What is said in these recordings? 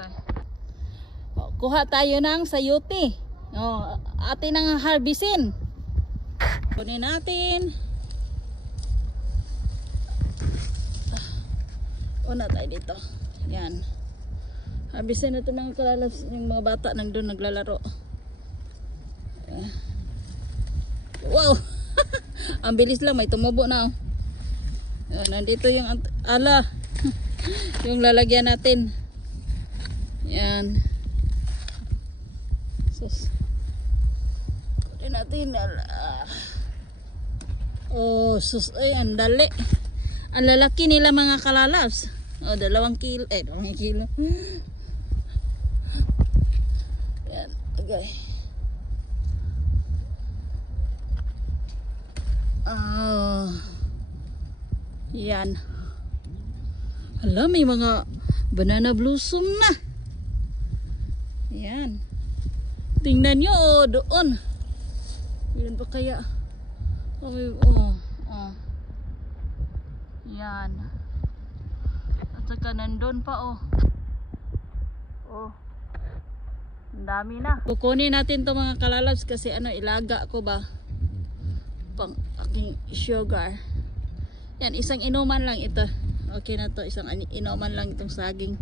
Okay. Kuha tayo ng sayuti. Atin ang harbisin. Kunin natin. Una tayo dito. Yan. Harbisin na ito mga kalalabs. Yung mga bata nandun naglalaro. Wow! Ang bilis lang. May tumubo na. Nandito yung ala. Yung lalagyan natin. Yan. Sus. Kunin natin. Oh, sus. Ay, ang dali. Ang lalaki nila mga kalalabs. 2 kilo. 2 kilo. Yan. Okay. Yan. Hala, may mga banana blossom na. Yan. Tingnan nyo, doon. Yan pa kaya? Yan. At saka nandun pa, ang dami na. Kukunin natin to mga kalalabs kasi ilaga ko ba pang aking sugar. Yan, isang inuman lang ito. Okay na to, isang inuman lang itong saging.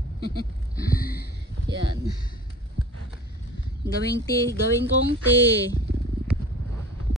Yan. Gawing kong tea.